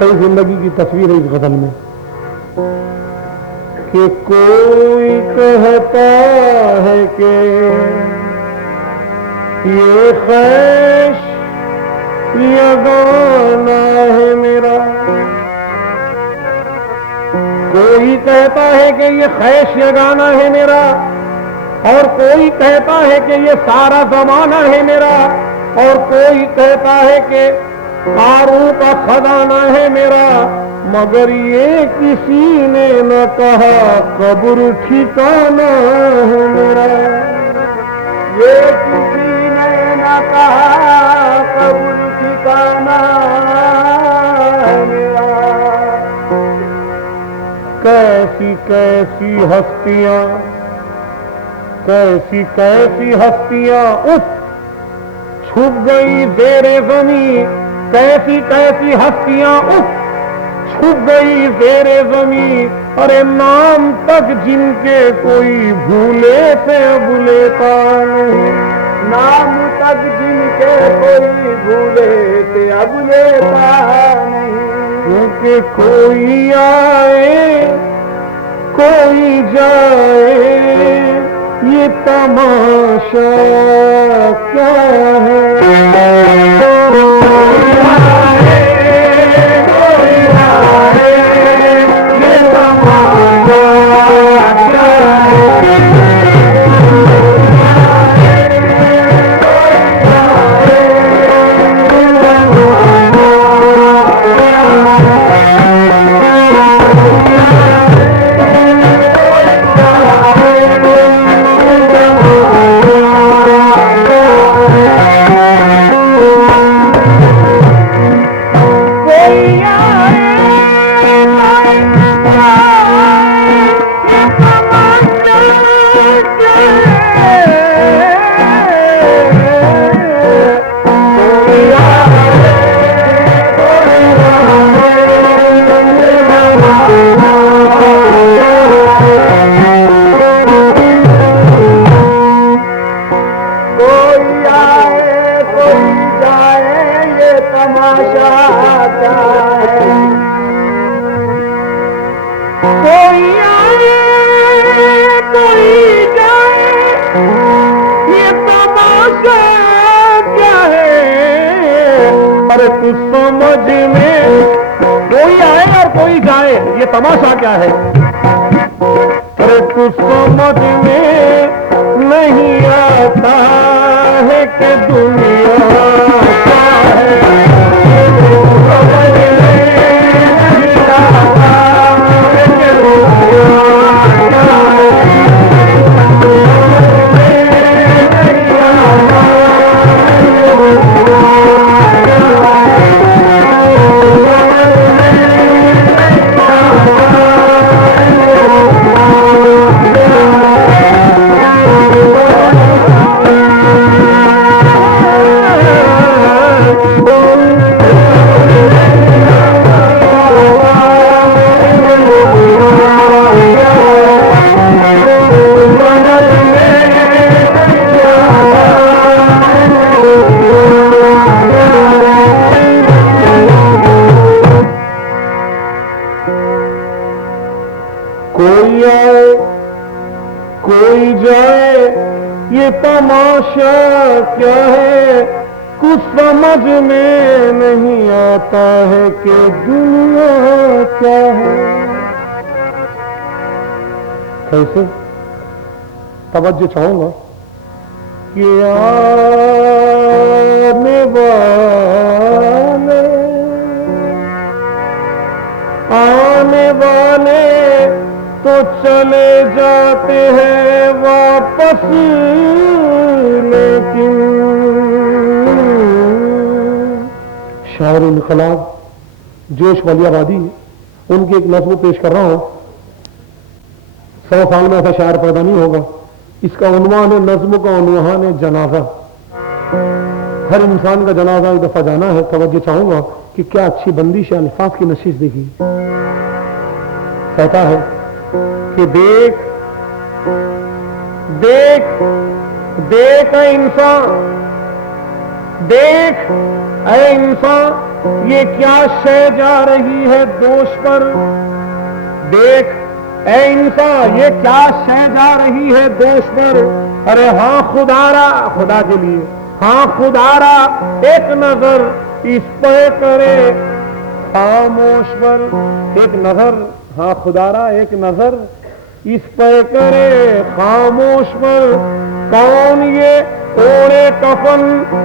صحیح زندگی کی تصویر ہے اس غزل میں کہ کوئی کہتا ہے کہ یہ خیش یگانہ ہے میرا، کوئی کہتا ہے کہ یہ خیش یگانہ ہے میرا، اور کوئی کہتا ہے کہ یہ سارا زمانہ ہے میرا، اور کوئی کہتا ہے کہ قارون کا خزانہ ہے میرا، مگر یہ کسی نے نہ کہا قبر ٹھکانہ ہے میرا، یہ کسی نے نہ کہا قبر ٹھکانہ ہے میرا۔ کیسی کیسی ہستیاں، کیسی کیسی ہستیاں اف چھپ گئی زیر زمین، کیسی کیسی ہستیاں اف چھپ گئی زیر زمین، ارے نام تک جن کے کوئی بھولے سے اب لیتا نہیں، نام تک جن کے کوئی بھولے سے اب لیتا نہیں، کیونکہ کوئی آئے کوئی جائے یہ تماشا کیا ہے، یہ تماشا کیا ہے، ارے تو سمجھ میں نہیں آتا ہے کہ دنیا کیا ہے، کوئی آئے کوئی جائے یہ تماشا کیا ہے، کچھ سمجھ میں نہیں آتا ہے کہ دنیا کیا ہے۔ کیسے توجہ چاہوں گا کہ آنے والے تو چلے جاتے ہیں واپس، لیکن شاعر انقلاب جوش ولی آبادی ان کی ایک نظم پیش کر رہا ہوں، 100 سال میں ایسا شاعر پیدا نہیں ہوگا۔ اس کا عنوان ہے نظم کا عنوان ہے جنازہ۔ ہر انسان کا جنازہ ایک دفعہ جانا ہے۔ توجہ چاہوں گا کہ کیا اچھی بندش ہے، الفاظ کی نشیز دیکھی۔ کہتا ہے کہ دیکھ دیکھ دیکھ اے انسان، دیکھ اے انسان، یہ کیا شے جا رہی ہے دوش پر، دیکھ اے انسان یہ کیا شے جا رہی ہے دوش پر، ارے ہاں خدارا، خدا کے لیے ہاں خدارا ایک نظر اس پہ کرے خاموش پر، ایک نظر ہاں خدارا ایک نظر اس پہ کرے خاموش پر، کون یہ اوڑے کفن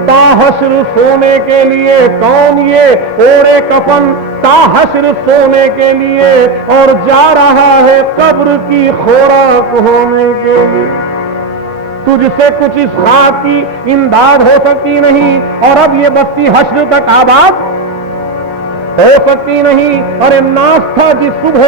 تا حشر سونے کے لیے، کون یہ اوڑے کفن تا حشر سونے کے لیے، اور جا رہا ہے قبر کی خوراک ہونے کے لیے، تجھ سے کچھ اس خاک کی امداد ہو سکتی نہیں، اور اب یہ بستی حشر تک آباد ہو سکتی نہیں، ارے ناس تھا جس صبح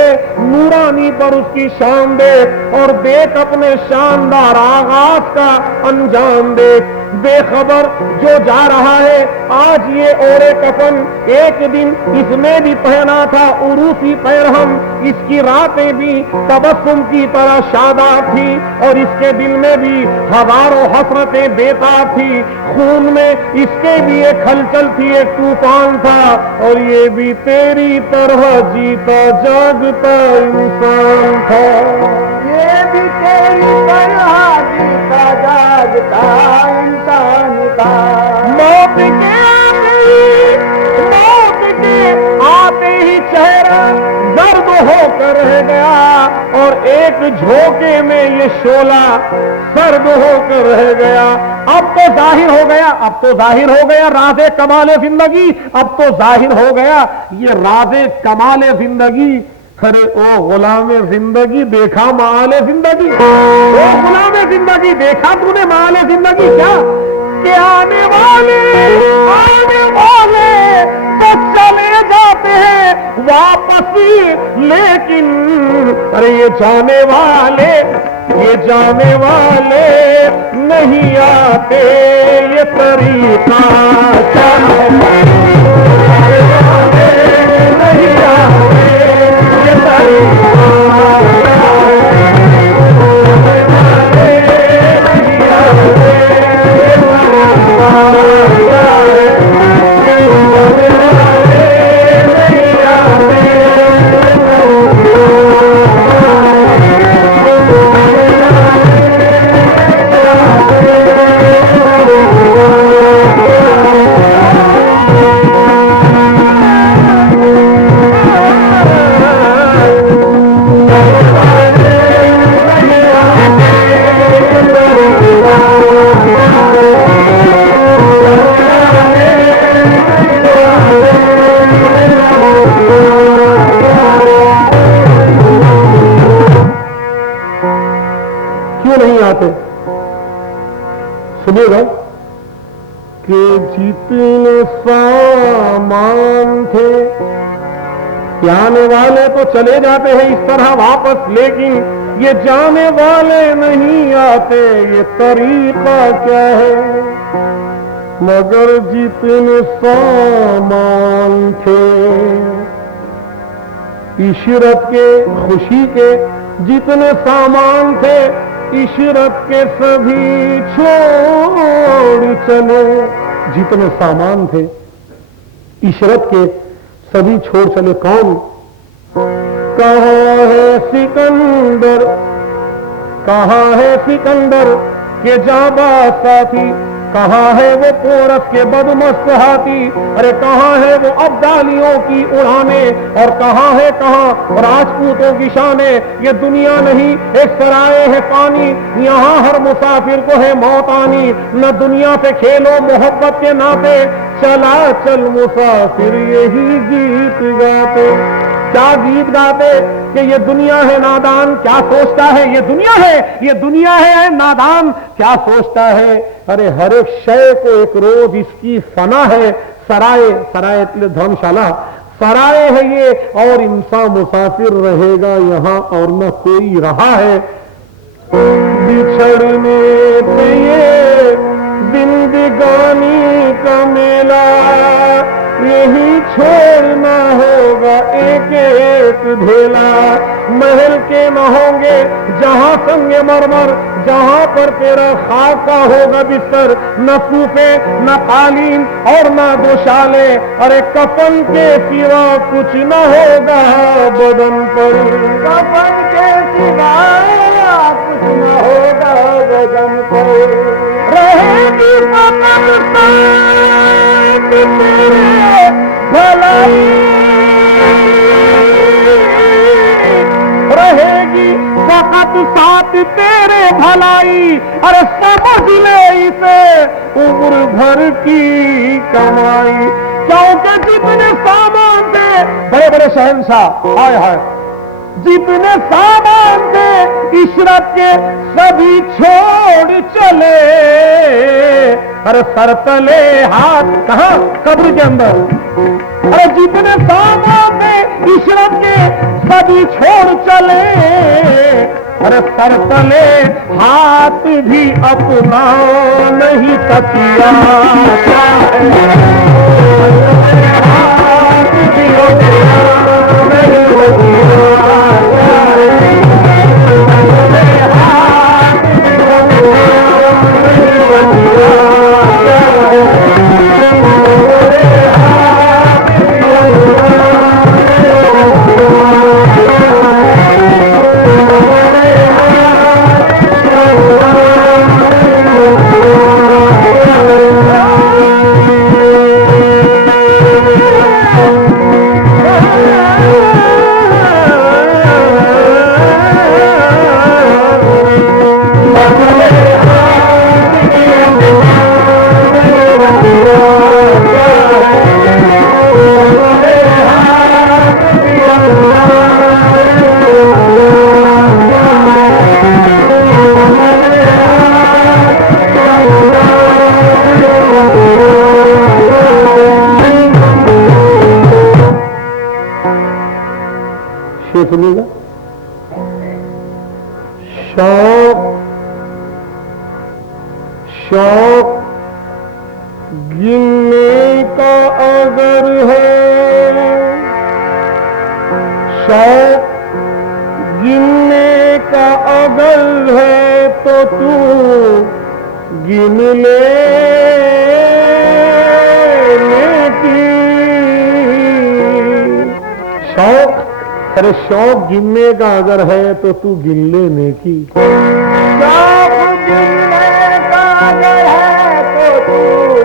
نورانی پر اس کی شان دیکھ، اور دیکھ اپنے شاندار آغاز کا انجام دیکھ، بے خبر جو جا رہا ہے آج یہ اوڑے کفن، ایک دن اس نے بھی پہنا تھا عروسی پیرہم، اس کی راتیں بھی تبسم کی طرح شاداب تھی، اور اس کے دل میں بھی ہزاروں حسرتیں بےتاب تھی، خون میں اس کے بھی ایک ہلچل تھی، ایک طوفان تھا، اور یہ بھی تیری طرح جیتا جاگتا انسان تھا، یہ بھی تیری طرح جیتا جاگتا انسان تھا، موت کے آتے ہی چہرہ زرد ہو کر رہ گیا، اور ایک جھونکے میں یہ شعلہ سرد ہو کر رہ گیا، اب تو ظاہر ہو گیا، اب تو ظاہر ہو گیا راز کمال زندگی، اب تو ظاہر ہو گیا یہ راز کمال زندگی، ارے او غلام زندگی دیکھا مال زندگی، او غلام زندگی دیکھا تو نے مال زندگی، کیا کہ آنے والے تو چلے جاتے ہیں واپس، لیکن ارے یہ جانے والے نہیں آتے، یہ طریقہ نہیں آتے، یہ طریقہ سنیے گا کہ جتنے سامان تھے، آنے والے تو چلے جاتے ہیں اس طرح واپس، لیکن یہ جانے والے نہیں آتے، یہ طریقہ کیا ہے، مگر جتنے سامان تھے عشرت کے خوشی کے، جتنے سامان تھے عشرت کے سبھی چھوڑ چلے، جتنے سامان تھے عشرت کے سبھی چھوڑ چلے، کون؟ کہاں ہے سکندر، کہاں ہے سکندر کے جانباز ساتھی، کہاں ہے وہ پورس کے بدمست ہاتھی، ارے کہاں ہے وہ ابدالیوں کی اڑانیں، اور کہاں راجپوتوں کی شانیں، یہ دنیا نہیں ایک سرائے ہے پانی، یہاں ہر مسافر کو ہے موت آنی، نہ دنیا سے کھیلو محبت کے ناطے، چلا چل مسافر یہی گیت گاتے، کیا گیت گاتے کہ یہ دنیا ہے نادان کیا سوچتا ہے، یہ دنیا ہے نادان کیا سوچتا ہے، ارے ہر ایک شے کو ایک روز اس کی فنا ہے، سرائے دھرم شالہ سرائے ہے یہ، اور انسان مسافر رہے گا یہاں اور نہ کوئی رہا ہے، بچھڑنے سے یہ زندگانی کا میلہ، یہی چھوڑنا ہوگا ایک ایک ڈھیلا، محل کے نہ ہوں گے جہاں سنگ مرمر، جہاں پر تیرا خاک کا ہوگا بستر، نہ صوفے نہ قالین اور نہ دوشالے، ارے کفن کے سوا کچھ نہ ہوگا بدن پر، کفن کے سوا کچھ نہ ہوگا بدن پر، رہے گی فقط ساتھ تیرے بھلائی، رہے گی فقط ساتھ تیرے بھلائی، ارے سمجھ لے اسے عمر بھر کی کمائی، کیونکہ جتنے سامان تھے بڑے بڑے شہنشاہ، ہائے ہائے، جتنے سامان تھے عشرت کے سبھی چھوڑ چلے، ارے سر تلے ہاتھ کہاں؟ قبر کے اندر، ارے جتنے سامان تھے عشرت کے سبھی چھوڑ چلے، ارے سر تلے ہاتھ بھی اپنا نہیں تکیا، ہاتھ بھی اپنا نہیں سنیے گا، شوق شوق گننے کا اگر ہے، شوق گننے کا اگر ہے تو گن لے نیکی، شوق، ارے شوق گننے کا اگر ہے تو گن لے نیکی، شوق گننے کا اگر ہے تو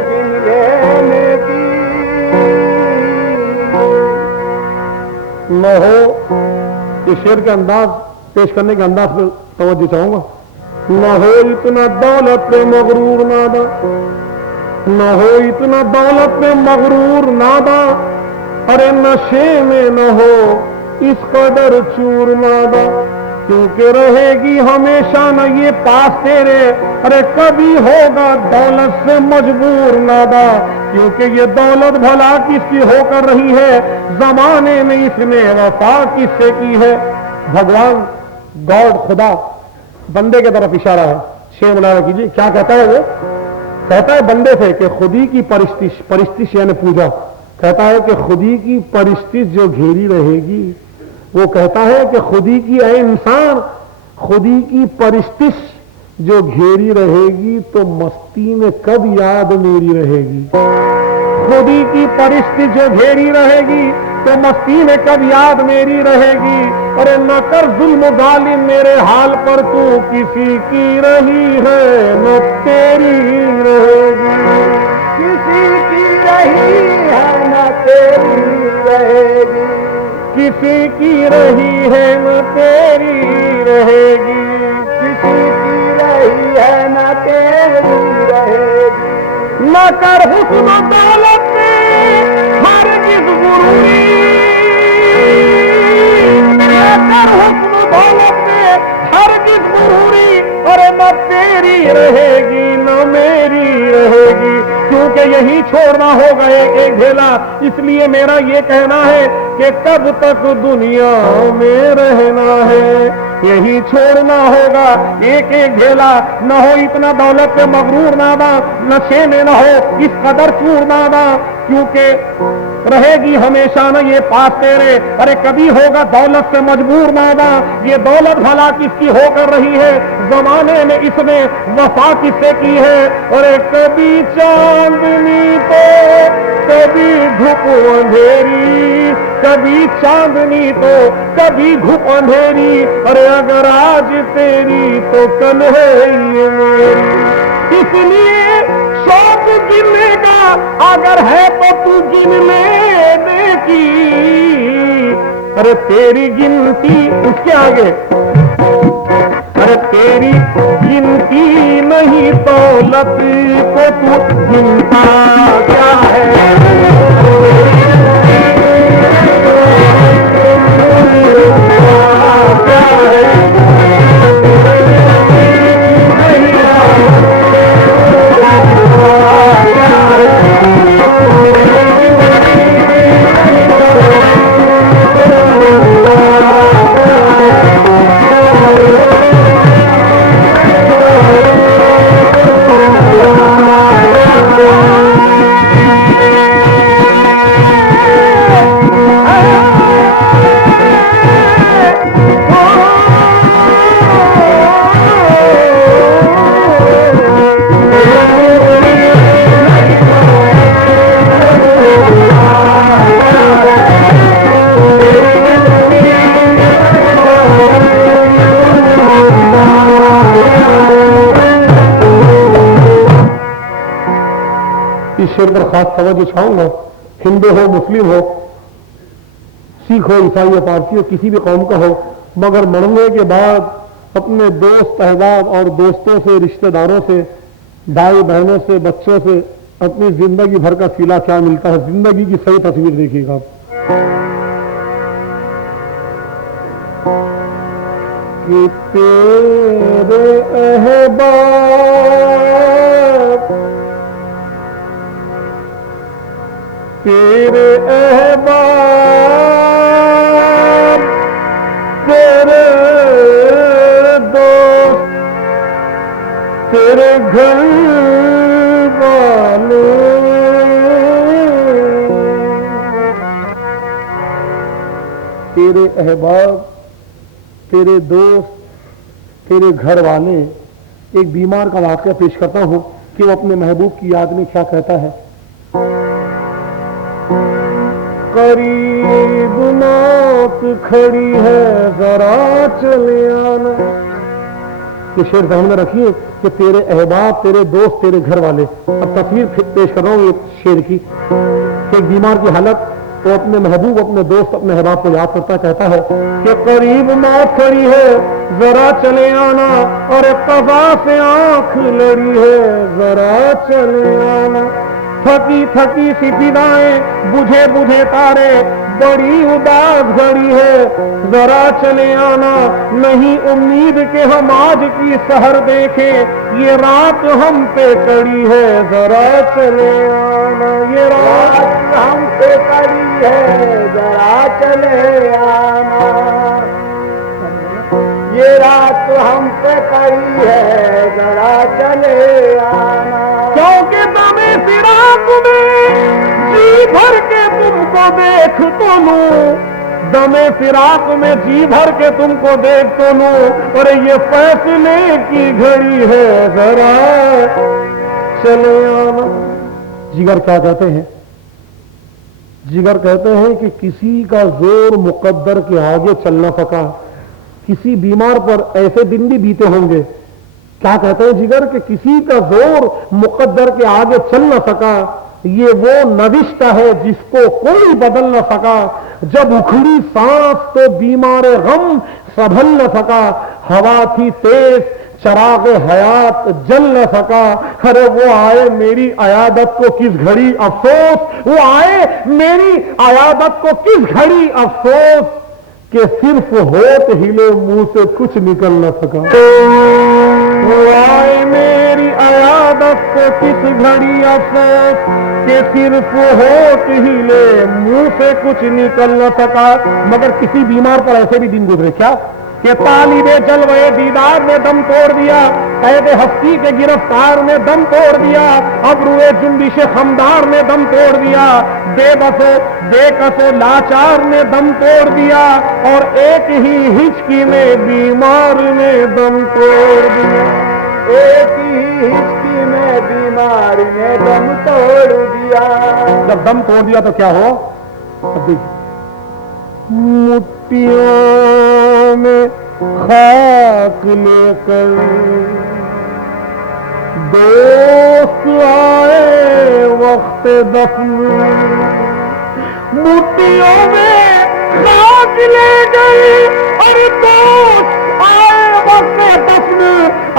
گن لے نیکی، نہ ہو یہ شعر کا انداز پیش کرنے کے انداز پہ توجہ چاہوں گا، نہ ہو اتنا دولت پہ مغرور نادا، نہ ہو اتنا دولت پہ مغرور نادا، ارے نشے میں نہ ہو اس قدر چور نادا، کیونکہ رہے گی ہمیشہ نہ یہ پاس تیرے، ارے کبھی ہوگا دولت سے مجبور نادا، کیونکہ یہ دولت بھلا کس کی ہو کر رہی ہے، زمانے میں اس نے وفا کس سے کی ہے۔ بھگوان گاڈ خدا بندے کی طرف اشارہ ہے، شعر ملاحظہ کیجیے کیا کہتا ہے، وہ کہتا ہے بندے سے کہ خودی کی پرستش یعنی پوجا، کہتا ہے کہ خودی کی پرستش جو گھیری رہے گی، وہ کہتا ہے کہ خودی کی اے انسان، خودی کی پرستش جو گھیری رہے گی تو مستی میں کب یاد میری رہے گی، خودی کی پرستش جو گھیری رہے گی تو مستی میں کب یاد میری رہے گی، اور نہ کر ظلم ظالم میرے حال پر، تو کسی کی رہی ہے نہ تیری رہے گی، کسی کی رہی ہے نہ تیری رہے گی، کسی کی رہی ہے نہ تیری رہے گی، کسی کی رہی ہے نہ تیری رہے گی، نہ کر حسن و دولت میں ہرگز غروری، نہ کر حسن و دولت میں ہرگز غروری، اور نہ تیری رہے گی نہ میری رہے گی، کیونکہ یہی چھوڑنا ہوگا ایک ایک ڈھیلا، اس لیے میرا یہ کہنا ہے کہ کب تک دنیا میں رہنا ہے، یہی چھوڑنا ہوگا ایک ایک ڈھیلا، نہ ہو اتنا دولت پہ مغرور نادا، نشے میں نہ ہو اس قدر چور نادا، کیونکہ رہے گی ہمیشہ نہ یہ پاس تیرے، ارے کبھی ہوگا دولت سے مجبور نادا، یہ دولت بھلا کس کی ہو کر رہی ہے، زمانے میں اس نے وفا کس سے کی ہے؟ اور کبھی چاندنی تو کبھی دھوپ اندھیری، کبھی چاندنی تو کبھی دھوپ اندھیری، ارے اگر آج تیری تو کل ہے یہ میری۔ اس لیے شوق گننے کا اگر ہے تو تو گن لینے کی، ارے تیری گنتی اس کے آگے، ارے تیری گنتی نہیں دولت کو تو گنتا کیا ہے؟ شیر پر خاص توجہ چاہوں گا، ہندو ہو، مسلم ہو، سکھ ہو، عیسائی ہو، پارسی ہو، کسی بھی قوم کا ہو، مگر مرنے کے بعد اپنے دوست احباب اور دوستوں سے، رشتہ داروں سے، بھائی بہنوں سے، بچوں سے اپنی زندگی بھر کا صلہ کیا ملتا ہے؟ زندگی کی صحیح تصویر دیکھیے گا کہ تیرے احباب تیرے احباب تیرے دوست تیرے گھر والے تیرے احباب تیرے دوست تیرے گھر والے۔ ایک بیمار کا واقعہ پیش کرتا ہوں کہ وہ اپنے محبوب کی یاد میں کیا کہتا ہے۔ قریب موت کھڑی ہے ذرا چلے آنا۔ یہ شعر ذہن میں رکھیے کہ تیرے احباب تیرے دوست تیرے گھر والے۔ اب تصویر پیش کر رہا ہوں یہ شعر کی کہ ایک بیمار کی حالت، وہ اپنے محبوب اپنے دوست اپنے احباب کو یاد کرتا کہتا ہے کہ قریب موت کھڑی ہے ذرا چلے آنا، اور قضا سے آنکھ لڑی ہے ذرا چلے آنا۔ تھکی تھکی سی فضائیں بجھے بجھے تارے بڑی اداس گھڑی ہے ذرا چلے آنا۔ نہیں امید کہ ہم آج کی سحر دیکھیں، یہ رات ہم پہ کڑی ہے ذرا چلے آنا۔ یہ رات ہم پہ کڑی ہے ذرا چلے آنا۔ یہ رات ہم پہ کڑی ہے ذرا چلے آنا۔ کیونکہ دمِ فراق میں جی بھر کے تم کو دیکھ تو لوں، دمِ فراق میں جی بھر کے تم کو دیکھ تو لوں، اور یہ فیصلے کی گھڑی ہے ذرا چلے آنا۔ جگر کیا کہتے ہیں؟ جگر کہتے ہیں کہ کسی کا زور مقدر کے آگے چل نہ سکا۔ کسی بیمار پر ایسے دن بھی بیتے ہوں گے، کیا کہتے ہیں جگر کہ کسی کا زور مقدر کے آگے چل نہ سکا، یہ وہ نوشتہ ہے جس کو کوئی بدل نہ سکا۔ جب اکھڑی سانس تو بیمار غم سنبھل نہ سکا، ہوا تھی تیز چراغ حیات جل نہ سکا۔ ارے وہ آئے میری عیادت کو کس گھڑی افسوس، وہ آئے میری عیادت کو کس گھڑی افسوس، کہ صرف ہوٹ ہلے منہ سے کچھ نکل نہ سکا۔ وہ آئے میری عیادت کو کس گھڑی افسوس، کہ صرف ہوٹ ہلے منہ سے کچھ نکل نہ سکا۔ مگر کسی بیمار پر ایسے بھی دن گزرے کیا کہ طالب جلوے دیدار نے دم توڑ دیا، قید ہستی کے گرفتار نے دم توڑ دیا، ابروئے جنبش خمدار نے دم توڑ دیا، بےکسو لاچار نے دم توڑ دیا اور ایک ہی ہچکی میں بیمار نے دم توڑ دیا. ایک ہی ہچکی میں بیمار نے دم توڑ دیا. جب دم توڑ دیا تو کیا ہو؟ مٹیوں میں خاک لے کر دوست آئے وقت دفن. مٹیوں میں خاک لے گئی اور دوست آئے وقت دفن.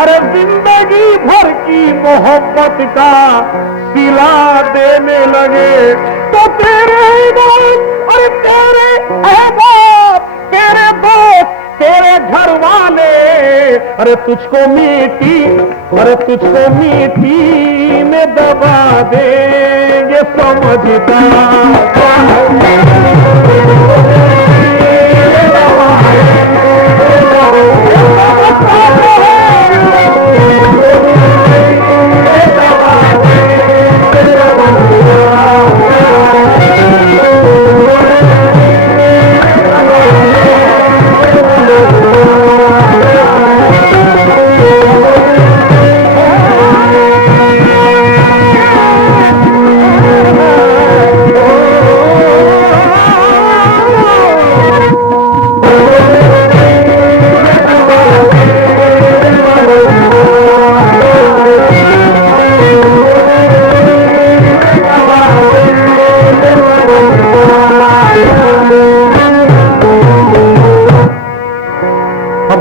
ارے زندگی بھر کی محبت کا سلا دینے لگے تو تیرے دوست اور تیرے احباب، تیرے دوست، تیرے گھر والے ارے تجھ کو میٹھی میں دبا دیں گے سمجھتا.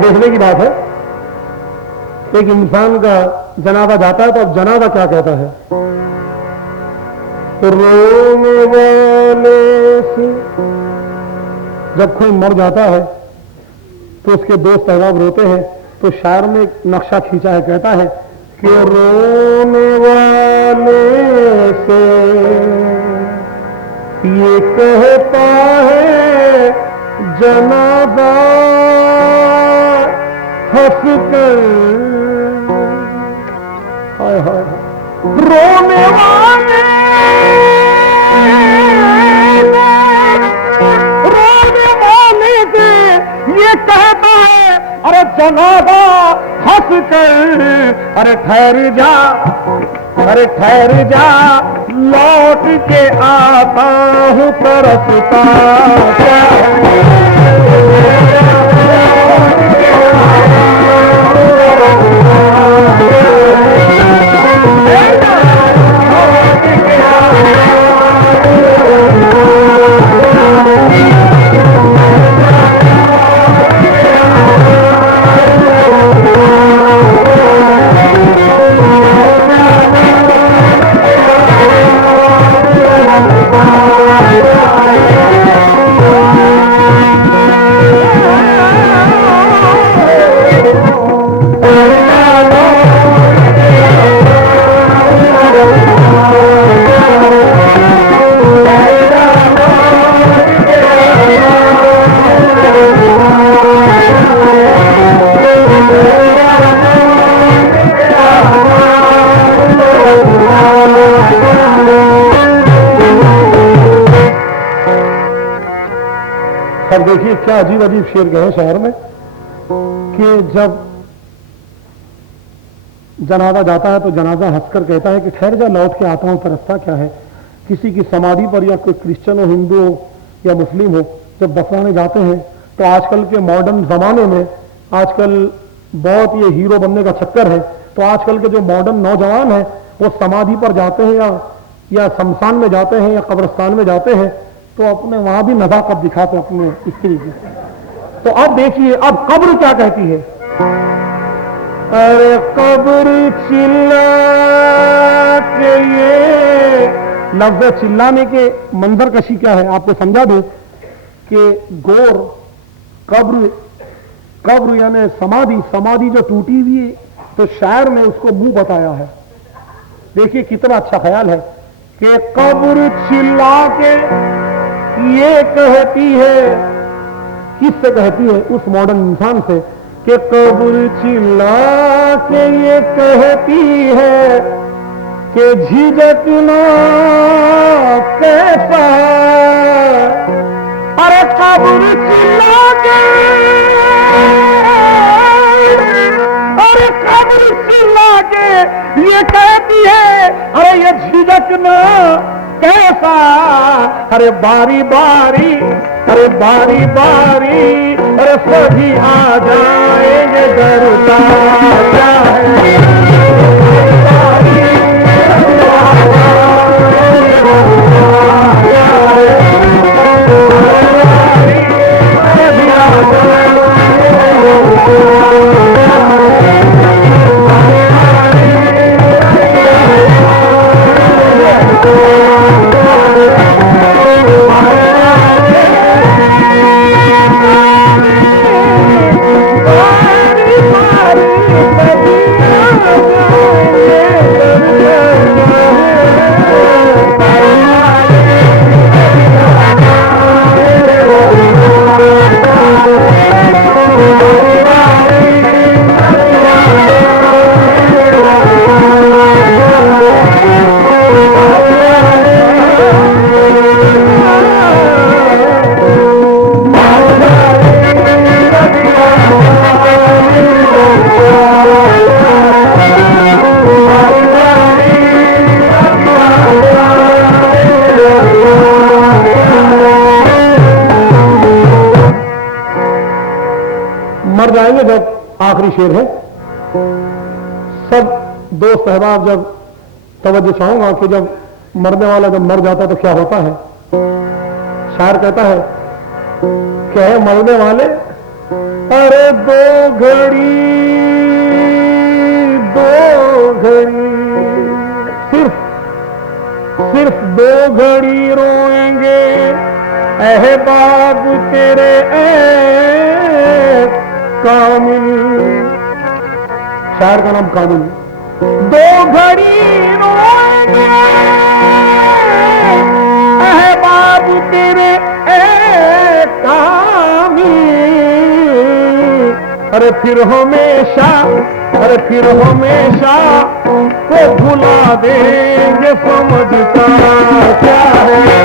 دیکھنے کی بات ہے، ایک انسان کا جنازہ جاتا ہے تو اب جنازہ کیا کہتا ہے؟ رونے والے سے جب کوئی مر جاتا ہے تو اس کے دوست احباب روتے ہیں تو شاعر نے ایک نقشہ کھینچا ہے، کہتا ہے کہ رونے والے سے یہ کہتا ہے جنازہ ہنس کر، ہائے ہائے رونے والے سے یہ کہتا ہے ارے جنازہ ہنس کر، ارے ٹھہر جا لوٹ کے آتا ہوں ترستا. اب دیکھیے کیا عجیب عجیب شعر گئے شہر میں کہ جب جنازہ جاتا ہے تو جنازہ ہنس کر کہتا ہے کہ ٹھہر جا لوٹ کے آتا ہوں ترستا کیا ہے. کسی کی سمادھی پر یا کوئی کرسچن ہو، ہندو ہو یا مسلم ہو، جب دفنانے جاتے ہیں تو آج کل کے ماڈرن زمانے میں آج کل بہت یہ ہیرو بننے کا چکر ہے، تو آج کل کے جو ماڈرن نوجوان ہیں وہ سمادھی پر جاتے ہیں یا شمشان میں جاتے ہیں یا قبرستان میں جاتے ہیں تو اپنے وہاں بھی نزاکت دکھاتے اپنے استری کی. تو اب دیکھیے اب قبر کیا کہتی ہے. ارے قبر چلا کے، یہ لفظ چلانے کے منظر کشی کیا ہے آپ کو سمجھا دوں کہ گور قبر یعنی سمادھی جو ٹوٹی ہوئی تو شاعر نے اس کو منہ بتایا ہے. دیکھیے کتنا اچھا خیال ہے کہ قبر چلا کے یہ کہتی ہے، کس سے کہتی ہے؟ اس ماڈرن انسان سے کہ قبر چلا کے یہ کہتی ہے کہ جھجکنا کیسا ارے قبر چلا کے ارے قبر چلا کے یہ کہتی ہے ارے یہ جھجکنا کیسا ارے باری باری ارے باری باری ارے سبھی آ جائیں گے ڈرتا کیا ہے مر جائیں گے جب آخری شعر ہے سب دوست احباب جب توجہ چاہوں گا کہ جب مرنے والا جب مر جاتا تو کیا ہوتا ہے شاعر کہتا ہے کہ ہے مرنے والے ارے دو گھڑی صرف دو گھڑی روئیں گے احباب تیرے کامل شاعر کا نام کامل دو گھڑی روئیں گے احباب تیرے کامل ارے پھر ہمیشہ کو بھلا دیں گے سمجھتا کیا ہے